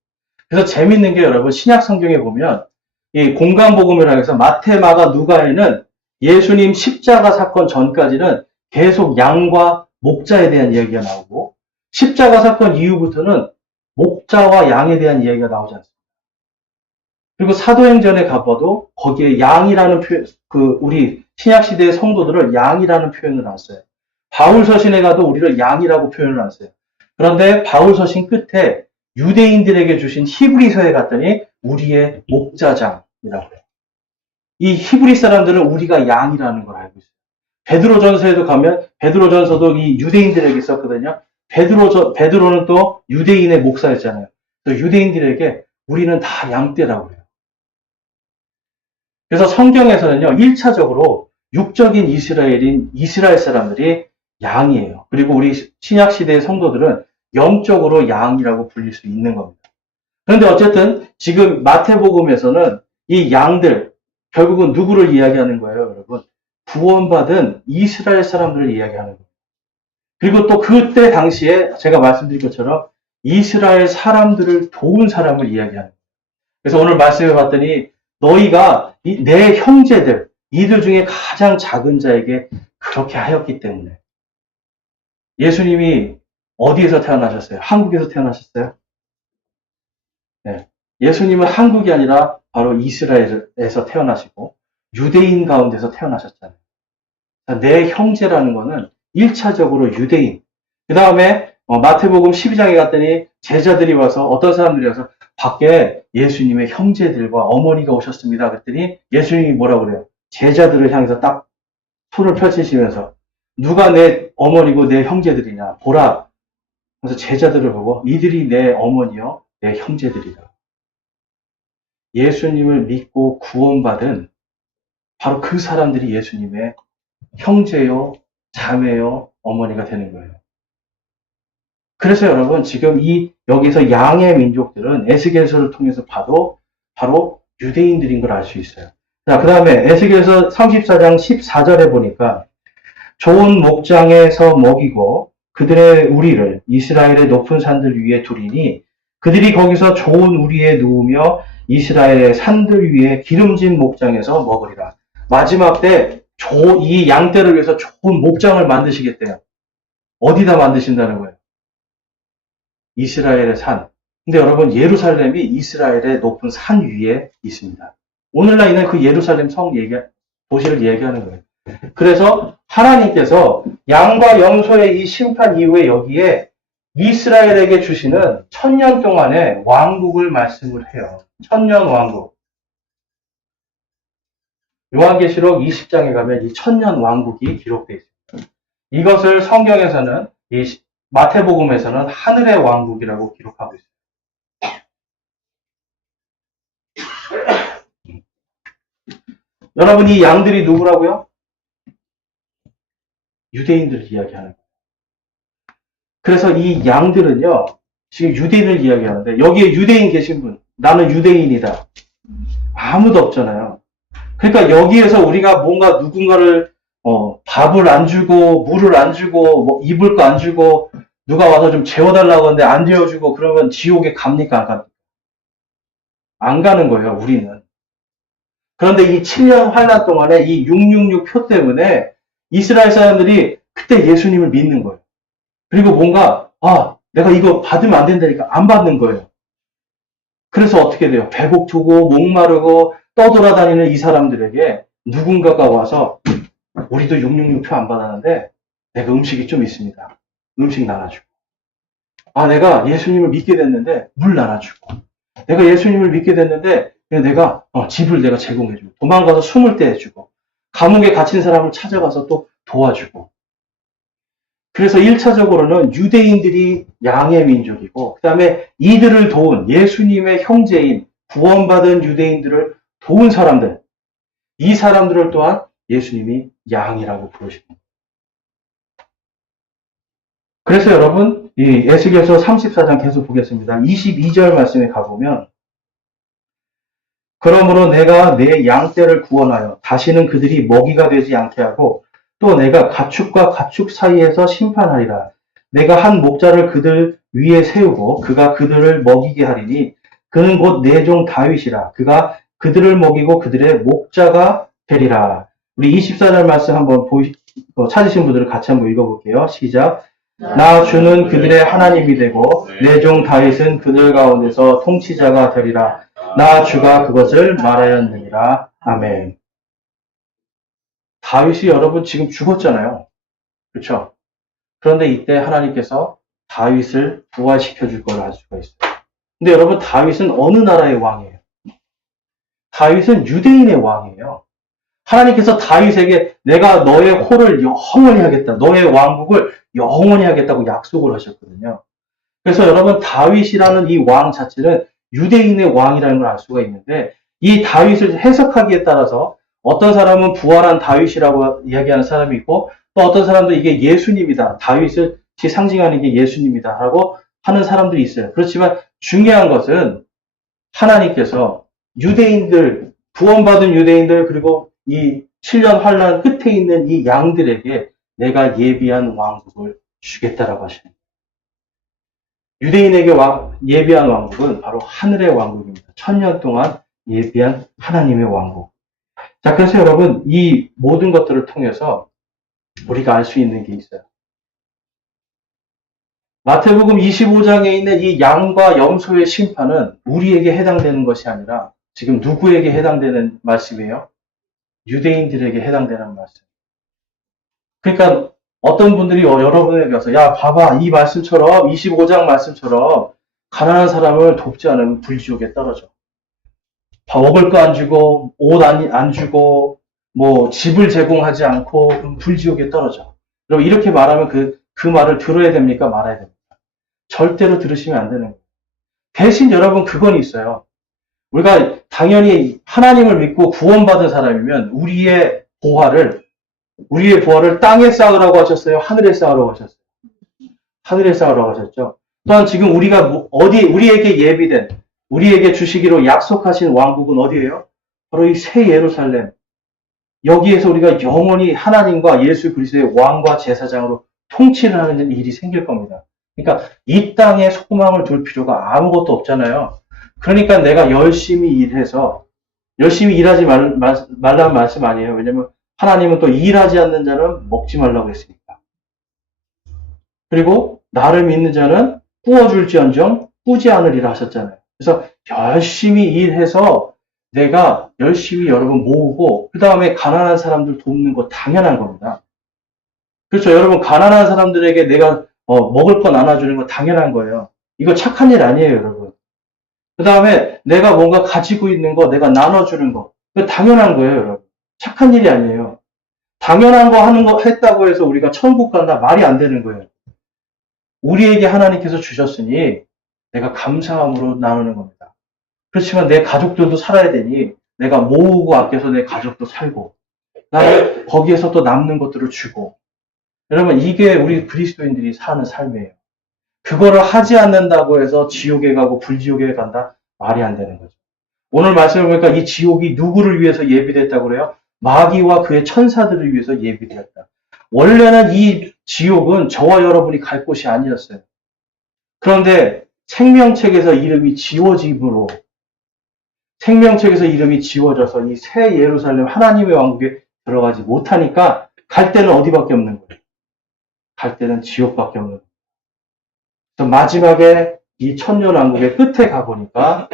그래서 재밌는 게 여러분, 신약 성경에 보면 이 공간복음이라고 해서 마태, 마가, 누가에는 예수님 십자가 사건 전까지는 계속 양과 목자에 대한 이야기가 나오고 십자가 사건 이후부터는 목자와 양에 대한 이야기가 나오지 않습니다. 그리고 사도행전에 가봐도 거기에 양이라는 표현, 우리 신약시대의 성도들을 양이라는 표현을 안 써요. 바울서신에 가도 우리를 양이라고 표현을 안 써요. 그런데 바울서신 끝에 유대인들에게 주신 히브리서에 갔더니 우리의 목자장이라고 해요. 이 히브리 사람들은 우리가 양이라는 걸 알고 있어요. 베드로전서에도 가면 베드로전서도 이 유대인들에게 썼거든요. 베드로는 또 유대인의 목사였잖아요. 또 유대인들에게 우리는 다 양떼라고 해요. 그래서 성경에서는요, 1차적으로 육적인 이스라엘 사람들이 양이에요. 그리고 우리 신약시대의 성도들은 영적으로 양이라고 불릴 수 있는 겁니다. 그런데 어쨌든 지금 마태복음에서는 이 양들, 결국은 누구를 이야기하는 거예요, 여러분? 구원받은 이스라엘 사람들을 이야기하는 거예요. 그리고 또 그때 당시에 제가 말씀드린 것처럼 이스라엘 사람들을 도운 사람을 이야기하는 거예요. 그래서 오늘 말씀해 봤더니 너희가 내 형제들, 이들 중에 가장 작은 자에게 그렇게 하였기 때문에. 예수님이 어디에서 태어나셨어요? 한국에서 태어나셨어요? 네. 예수님은 한국이 아니라 바로 이스라엘에서 태어나시고 유대인 가운데서 태어나셨잖아요. 내 형제라는 거는 1차적으로 유대인. 그 다음에 마태복음 12장에 갔더니 제자들이 와서 어떤 사람들이 와서 밖에 예수님의 형제들과 어머니가 오셨습니다. 그랬더니 예수님이 뭐라고 그래요? 제자들을 향해서 딱 손을 펼치시면서 누가 내 어머니고 내 형제들이냐 보라. 그래서 제자들을 보고 이들이 내 어머니요 내 형제들이다. 예수님을 믿고 구원받은 바로 그 사람들이 예수님의 형제요 자매요 어머니가 되는 거예요. 그래서 여러분 지금 여기서 양의 민족들은 에스겔서를 통해서 봐도 바로 유대인들인 걸 알 수 있어요. 자, 그 다음에 에스겔서 34장 14절에 보니까 좋은 목장에서 먹이고 그들의 우리를 이스라엘의 높은 산들 위에 두리니 그들이 거기서 좋은 우리에 누우며 이스라엘의 산들 위에 기름진 목장에서 먹으리라. 마지막 때 이 양떼를 위해서 좋은 목장을 만드시겠대요. 어디다 만드신다는 거예요? 이스라엘의 산. 근데 여러분 예루살렘이 이스라엘의 높은 산 위에 있습니다. 오늘날 그 예루살렘 도시를 얘기하는 거예요. 그래서 하나님께서 양과 염소의 이 심판 이후에 여기에 이스라엘에게 주시는 1000년 동안의 왕국을 말씀을 해요. 1000년 왕국. 요한계시록 20장에 가면 이 1000년 왕국이 기록되어 있습니다. 이것을 성경에서는 마태복음에서는 하늘의 왕국이라고 기록하고 있습니다. 여러분 이 양들이 누구라고요? 유대인들을 이야기하는 거예요. 그래서 이 양들은요, 지금 유대인을 이야기하는데 여기에 유대인 계신 분, 나는 유대인이다. 아무도 없잖아요. 그러니까 여기에서 우리가 뭔가 누군가를 밥을 안 주고 물을 안 주고 뭐 입을 거 안 주고 누가 와서 좀 재워달라고 하는데 안 재워주고 그러면 지옥에 갑니까? 안 갑니까? 안 가는 거예요, 우리는. 그런데 이 7년 환란 동안에 이 666표 때문에 이스라엘 사람들이 그때 예수님을 믿는 거예요. 그리고 뭔가 내가 이거 받으면 안 된다니까 안 받는 거예요. 그래서 어떻게 돼요? 배고프고 목마르고 떠돌아다니는 이 사람들에게 누군가가 와서 우리도 666표 안 받았는데 내가 음식이 좀 있습니다. 음식 나눠주고. 내가 예수님을 믿게 됐는데 물 나눠주고. 내가 예수님을 믿게 됐는데 내가 집을 내가 제공해주고. 도망가서 숨을 때 해주고. 감옥에 갇힌 사람을 찾아가서 또 도와주고. 그래서 1차적으로는 유대인들이 양의 민족이고 그 다음에 이들을 도운 예수님의 형제인 구원받은 유대인들을 도운 사람들, 이 사람들을 또한 예수님이 양이라고 부르십니다. 그래서 여러분 이 에스겔서 34장 계속 보겠습니다. 22절 말씀에 가보면 그러므로 내가 내 양떼를 구원하여 다시는 그들이 먹이가 되지 않게 하고 또 내가 가축과 가축 사이에서 심판하리라. 내가 한 목자를 그들 위에 세우고 그가 그들을 먹이게 하리니 그는 곧 내 종 다윗이라. 그가 그들을 먹이고 그들의 목자가 되리라. 우리 24절 말씀 한번 찾으신 분들은 같이 한번 읽어볼게요. 시작. 나 주는 그들의 하나님이 되고 내 종 다윗은 그들 가운데서 통치자가 되리라. 나 주가 그것을 말하였느니라. 아멘. 다윗이 여러분 지금 죽었잖아요. 그렇죠? 그런데 이때 하나님께서 다윗을 부활시켜 줄 걸 알 수가 있어요. 근데 여러분 다윗은 어느 나라의 왕이에요? 다윗은 유대인의 왕이에요. 하나님께서 다윗에게 내가 너의 호를 영원히 하겠다. 너의 왕국을 영원히 하겠다고 약속을 하셨거든요. 그래서 여러분 다윗이라는 이 왕 자체는 유대인의 왕이라는 걸 알 수가 있는데 이 다윗을 해석하기에 따라서 어떤 사람은 부활한 다윗이라고 이야기하는 사람이 있고 또 어떤 사람도 이게 예수님이다. 다윗을 상징하는 게 예수님이다. 라고 하는 사람들이 있어요. 그렇지만 중요한 것은 하나님께서 유대인들, 구원받은 유대인들 그리고 이 7년 환란 끝에 있는 이 양들에게 내가 예비한 왕국을 주겠다라고 하시는 거예요. 유대인에게 예비한 왕국은 바로 하늘의 왕국입니다. 1000년 동안 예비한 하나님의 왕국. 자, 그래서 여러분, 이 모든 것들을 통해서 우리가 알 수 있는 게 있어요. 마태복음 25장에 있는 이 양과 염소의 심판은 우리에게 해당되는 것이 아니라 지금 누구에게 해당되는 말씀이에요? 유대인들에게 해당되는 말씀. 그러니까 어떤 분들이 여러분에게 와서 야 봐봐 이 말씀처럼 25장 말씀처럼 가난한 사람을 돕지 않으면 불지옥에 떨어져. 먹을 거 안 주고 옷 안 주고 뭐 집을 제공하지 않고 그럼 불지옥에 떨어져. 그럼 이렇게 말하면 그 말을 들어야 됩니까? 말아야 됩니까? 절대로 들으시면 안 되는 거예요. 대신 여러분 그건 있어요. 우리가 당연히 하나님을 믿고 구원받은 사람이면 우리의 보화를 땅에 쌓으라고 하셨어요? 하늘에 쌓으라고 하셨어요? 하늘에 쌓으라고 하셨죠? 또한 지금 우리가 우리에게 예비된, 우리에게 주시기로 약속하신 왕국은 어디예요? 바로 이 새 예루살렘. 여기에서 우리가 영원히 하나님과 예수 그리스도의 왕과 제사장으로 통치를 하는 일이 생길 겁니다. 그러니까 이 땅에 소망을 둘 필요가 아무것도 없잖아요. 그러니까 내가 열심히 일해서, 열심히 일하지 말라는 말씀 아니에요. 왜냐면 하나님은 또 일하지 않는 자는 먹지 말라고 했으니까. 그리고 나를 믿는 자는 꾸어줄지언정 꾸지 않으리라 하셨잖아요. 그래서 열심히 일해서 내가 열심히 여러분 모으고 그 다음에 가난한 사람들 돕는 거 당연한 겁니다. 그렇죠. 여러분 가난한 사람들에게 내가 먹을 거 나눠주는 거 당연한 거예요. 이거 착한 일 아니에요, 여러분. 그 다음에 내가 뭔가 가지고 있는 거 내가 나눠주는 거 이거 당연한 거예요, 여러분. 착한 일이 아니에요. 당연한 거 하는 거 했다고 해서 우리가 천국 간다 말이 안 되는 거예요. 우리에게 하나님께서 주셨으니 내가 감사함으로 나누는 겁니다. 그렇지만 내 가족들도 살아야 되니 내가 모으고 아껴서 내 가족도 살고 나는 거기에서 또 남는 것들을 주고 여러분 이게 우리 그리스도인들이 사는 삶이에요. 그거를 하지 않는다고 해서 지옥에 가고 불지옥에 간다? 말이 안 되는 거죠. 오늘 말씀을 보니까 이 지옥이 누구를 위해서 예비됐다고 그래요? 마귀와 그의 천사들을 위해서 예비되었다. 원래는 이 지옥은 저와 여러분이 갈 곳이 아니었어요. 그런데 생명책에서 이름이 지워짐으로 생명책에서 이름이 지워져서 이 새 예루살렘 하나님의 왕국에 들어가지 못하니까 갈 때는 어디밖에 없는 거예요. 갈 때는 지옥밖에 없는 거예요. 그래서 마지막에 이 천년왕국의 끝에 가보니까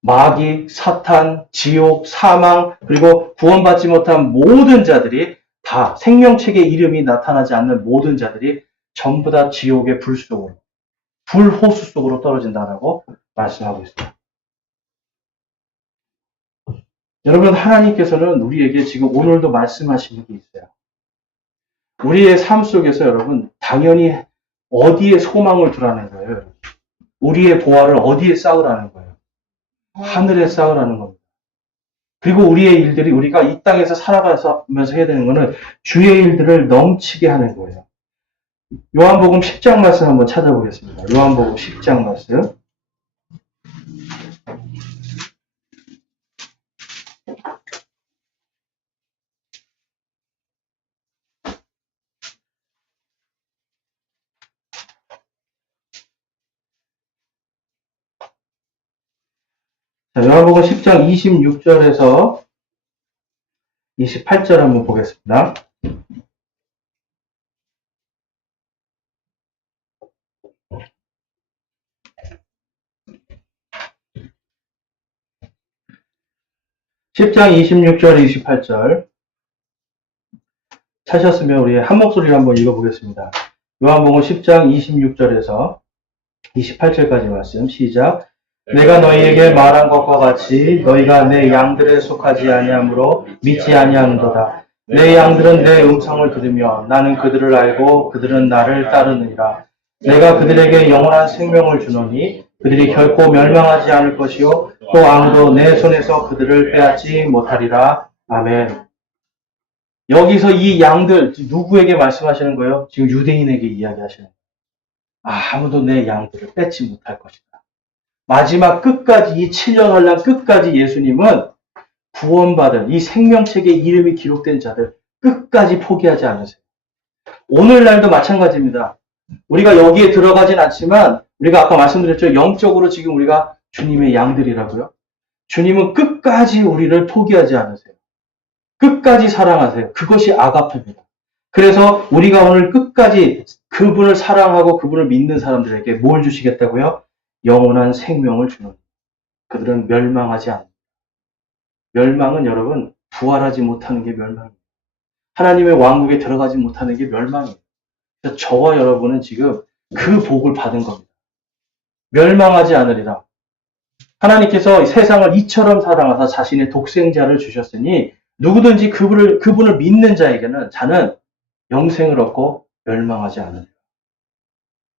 마귀, 사탄, 지옥, 사망 그리고 구원받지 못한 모든 자들이 다 생명책에 이름이 나타나지 않는 모든 자들이 전부 다 지옥의 불 속으로 불호수 속으로 떨어진다라고 말씀하고 있습니다. 여러분 하나님께서는 우리에게 지금 오늘도 말씀하시는 게 있어요. 우리의 삶 속에서 여러분 당연히 어디에 소망을 두라는 거예요. 우리의 보화를 어디에 쌓으라는 거예요. 하늘에 쌓으라는 겁니다. 그리고 우리의 일들이 우리가 이 땅에서 살아가면서 해야 되는 거는 주의 일들을 넘치게 하는 거예요. 요한복음 10장 말씀 한번 찾아보겠습니다. 요한복음 10장 말씀. 요한복음 10장 26절에서 28절 한번 보겠습니다. (10장) 26절 28절 찾으셨으면 우리 한 목소리로 한번 읽어보겠습니다. 요한복음 10장 26절에서 28절까지 말씀 시작. 내가 너희에게 말한 것과 같이 너희가 내 양들에 속하지 아니하므로 믿지 아니하는도다. 내 양들은 내 음성을 들으며 나는 그들을 알고 그들은 나를 따르느니라. 내가 그들에게 영원한 생명을 주노니 그들이 결코 멸망하지 않을 것이요 또 아무도 내 손에서 그들을 빼앗지 못하리라. 아멘. 여기서 이 양들 누구에게 말씀하시는 거예요? 지금 유대인에게 이야기하시는 거예요. 아무도 내 양들을 뺏지 못할 것이다. 마지막 끝까지 이 7년 환란 끝까지 예수님은 구원받은 이 생명책에 이름이 기록된 자들 끝까지 포기하지 않으세요. 오늘날도 마찬가지입니다. 우리가 여기에 들어가진 않지만 우리가 아까 말씀드렸죠. 영적으로 지금 우리가 주님의 양들이라고요. 주님은 끝까지 우리를 포기하지 않으세요. 끝까지 사랑하세요. 그것이 아가페입니다. 그래서 우리가 오늘 끝까지 그분을 사랑하고 그분을 믿는 사람들에게 뭘 주시겠다고요? 영원한 생명을 주는. 그들은 멸망하지 않습니다. 멸망은 여러분 부활하지 못하는 게 멸망입니다. 하나님의 왕국에 들어가지 못하는 게 멸망입니다. 그래서 저와 여러분은 지금 그 복을 받은 겁니다. 멸망하지 않으리라. 하나님께서 세상을 이처럼 사랑하사 자신의 독생자를 주셨으니 누구든지 그분을 믿는 자에게는 자는 영생을 얻고 멸망하지 않으리라.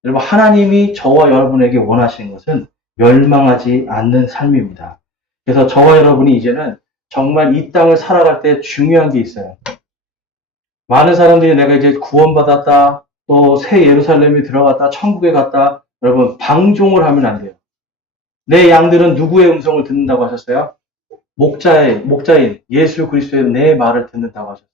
여러분, 하나님이 저와 여러분에게 원하시는 것은 멸망하지 않는 삶입니다. 그래서 저와 여러분이 이제는 정말 이 땅을 살아갈 때 중요한 게 있어요. 많은 사람들이 내가 이제 구원받았다, 또 새 예루살렘에 들어갔다, 천국에 갔다, 여러분, 방종을 하면 안 돼요. 내 양들은 누구의 음성을 듣는다고 하셨어요? 목자인 예수 그리스도의 내 말을 듣는다고 하셨어요.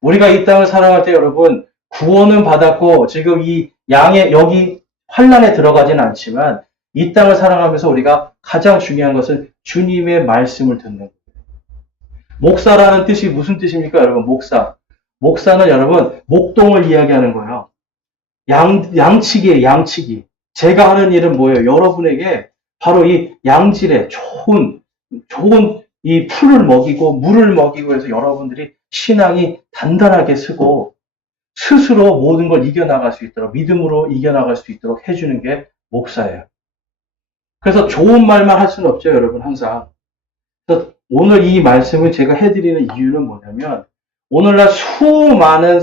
우리가 이 땅을 살아갈 때 여러분, 구원은 받았고, 지금 이 양의, 여기 환란에 들어가지는 않지만, 이 땅을 살아가면서 우리가 가장 중요한 것은 주님의 말씀을 듣는 거예요. 목사라는 뜻이 무슨 뜻입니까, 여러분? 목사. 목사는 여러분, 목동을 이야기하는 거예요. 양치기예요, 양치기. 제가 하는 일은 뭐예요? 여러분에게 바로 이 양질의 좋은 이 풀을 먹이고 물을 먹이고 해서 여러분들이 신앙이 단단하게 쓰고 스스로 모든 걸 이겨나갈 수 있도록 믿음으로 이겨나갈 수 있도록 해주는 게 목사예요. 그래서 좋은 말만 할 수는 없죠, 여러분, 항상. 그래서 오늘 이 말씀을 제가 해드리는 이유는 뭐냐면 오늘날 수많은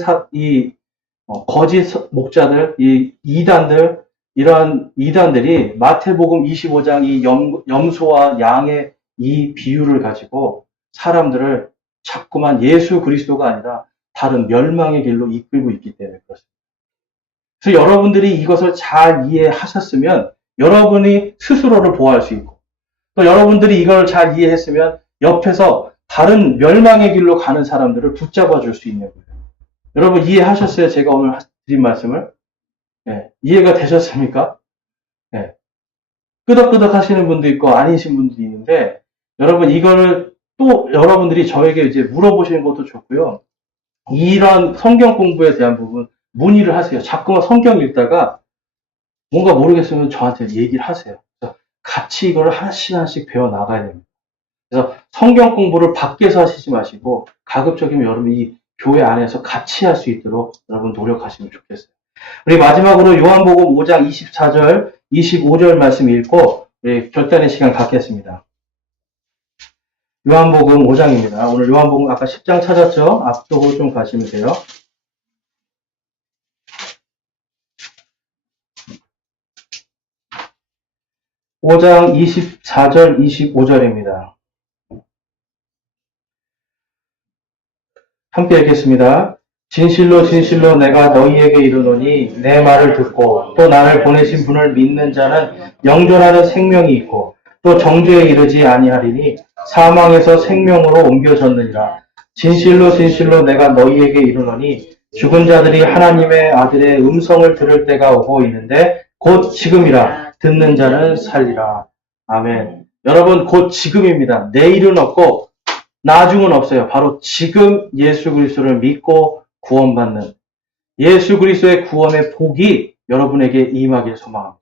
거짓 목자들, 이 이단들, 이러한 이단들이 마태복음 25장 이 염소와 양의 이 비유를 가지고 사람들을 자꾸만 예수 그리스도가 아니라 다른 멸망의 길로 이끌고 있기 때문에 그렇습니다. 그래서 여러분들이 이것을 잘 이해하셨으면 여러분이 스스로를 보호할 수 있고 또 여러분들이 이걸 잘 이해했으면 옆에서 다른 멸망의 길로 가는 사람들을 붙잡아 줄 수 있는 거예요. 여러분 이해하셨어요? 제가 오늘 드린 말씀을? 네, 이해가 되셨습니까? 네. 끄덕끄덕 하시는 분도 있고 아니신 분도 있는데 여러분 이거를 또 여러분들이 저에게 이제 물어보시는 것도 좋고요. 이런 성경 공부에 대한 부분 문의를 하세요. 자꾸만 성경 읽다가 뭔가 모르겠으면 저한테 얘기를 하세요. 그래서 같이 이걸 하나씩 배워 나가야 됩니다. 그래서 성경 공부를 밖에서 하시지 마시고 가급적이면 여러분 이 교회 안에서 같이 할 수 있도록 여러분 노력하시면 좋겠어요. 우리 마지막으로 요한복음 5장 24절, 25절 말씀 읽고 우리 결단의 시간 갖겠습니다. 요한복음 5장입니다. 오늘 요한복음 아까 10장 찾았죠? 앞쪽으로 좀 가시면 돼요. (5장) 24절, 25절입니다. 함께 읽겠습니다. 진실로 진실로 내가 너희에게 이르노니 내 말을 듣고 또 나를 보내신 분을 믿는 자는 영존하는 생명이 있고 또 정죄에 이르지 아니하리니 사망에서 생명으로 옮겨졌느니라. 진실로 진실로 내가 너희에게 이르노니 죽은 자들이 하나님의 아들의 음성을 들을 때가 오고 있는데 곧 지금이라. 듣는 자는 살리라. 아멘. 여러분 곧 지금입니다. 내일은 없고 나중은 없어요. 바로 지금 예수 그리스도를 믿고 구원받는 예수 그리스도의 구원의 복이 여러분에게 임하길 소망합니다.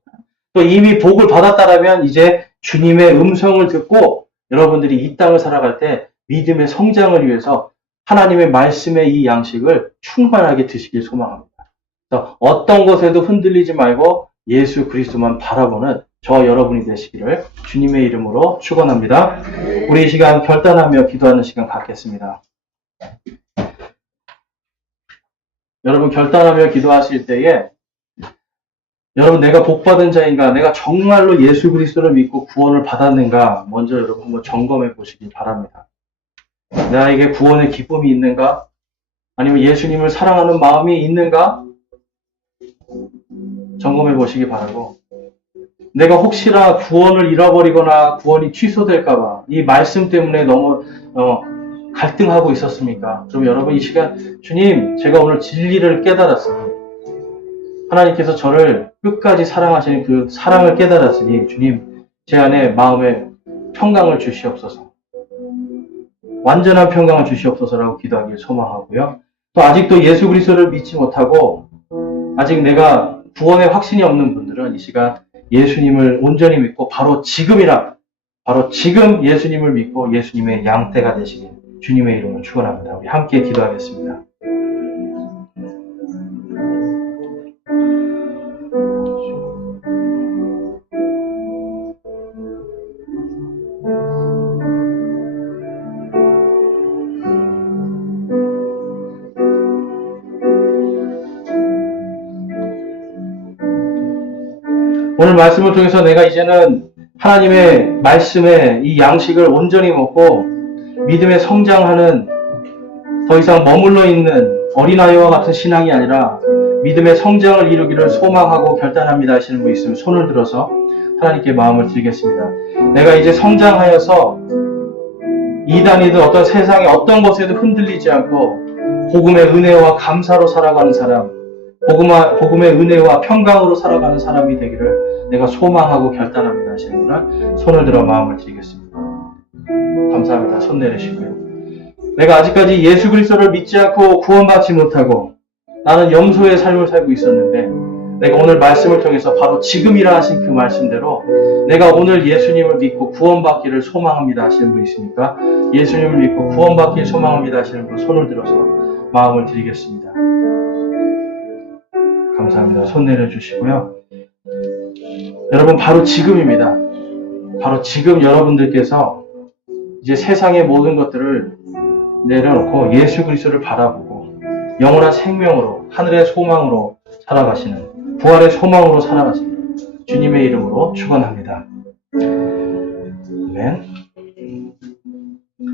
또 이미 복을 받았다라면 이제 주님의 음성을 듣고 여러분들이 이 땅을 살아갈 때 믿음의 성장을 위해서 하나님의 말씀의 이 양식을 충만하게 드시길 소망합니다. 그래서 어떤 것에도 흔들리지 말고 예수 그리스도만 바라보는 저와 여러분이 되시기를 주님의 이름으로 축원합니다. 우리 이 시간 결단하며 기도하는 시간 갖겠습니다. 여러분 결단하며 기도하실 때에 여러분 내가 복받은 자인가, 내가 정말로 예수 그리스도를 믿고 구원을 받았는가 먼저 여러분 한번 점검해 보시기 바랍니다. 나에게 구원의 기쁨이 있는가? 아니면 예수님을 사랑하는 마음이 있는가? 점검해 보시기 바라고 내가 혹시나 구원을 잃어버리거나 구원이 취소될까봐 이 말씀 때문에 너무 갈등하고 있었습니까? 그럼 여러분 이 시간 주님 제가 오늘 진리를 깨달았으니 하나님께서 저를 끝까지 사랑하시는 그 사랑을 깨달았으니 주님 제 안에 마음에 평강을 주시옵소서, 완전한 평강을 주시옵소서라고 기도하길 소망하고요. 또 아직도 예수 그리스도를 믿지 못하고 아직 내가 구원의 확신이 없는 분들은 이 시간 예수님을 온전히 믿고 바로 지금 예수님을 믿고 예수님의 양떼가 되시길 주님의 이름으로 축원합니다. 우리 함께 기도하겠습니다. 오늘 말씀을 통해서 내가 이제는 하나님의 말씀에 이 양식을 온전히 먹고 믿음에 성장하는 더 이상 머물러 있는 어린아이와 같은 신앙이 아니라 믿음의 성장을 이루기를 소망하고 결단합니다 하시는 분 있으면 손을 들어서 하나님께 마음을 드리겠습니다. 내가 이제 성장하여서 이단이든 어떤 세상의 어떤 것에도 흔들리지 않고 복음의 은혜와 감사로 살아가는 사람, 복음의 은혜와 평강으로 살아가는 사람이 되기를 내가 소망하고 결단합니다 하시는 분은 손을 들어 마음을 드리겠습니다. 감사합니다. 손 내리시고요. 내가 아직까지 예수 그리스도를 믿지 않고 구원받지 못하고 나는 염소의 삶을 살고 있었는데 내가 오늘 말씀을 통해서 바로 지금이라 하신 그 말씀대로 내가 오늘 예수님을 믿고 구원받기를 소망합니다 하시는 분 있습니까? 예수님을 믿고 구원받기를 소망합니다 하시는 분 손을 들어서 마음을 드리겠습니다. 감사합니다. 손 내려주시고요. 여러분 바로 지금입니다. 바로 지금 여러분들께서 이제 세상의 모든 것들을 내려놓고 예수 그리스도를 바라보고 영원한 생명으로 하늘의 소망으로 살아가시는 부활의 소망으로 살아가시는 주님의 이름으로 축원합니다. 아멘.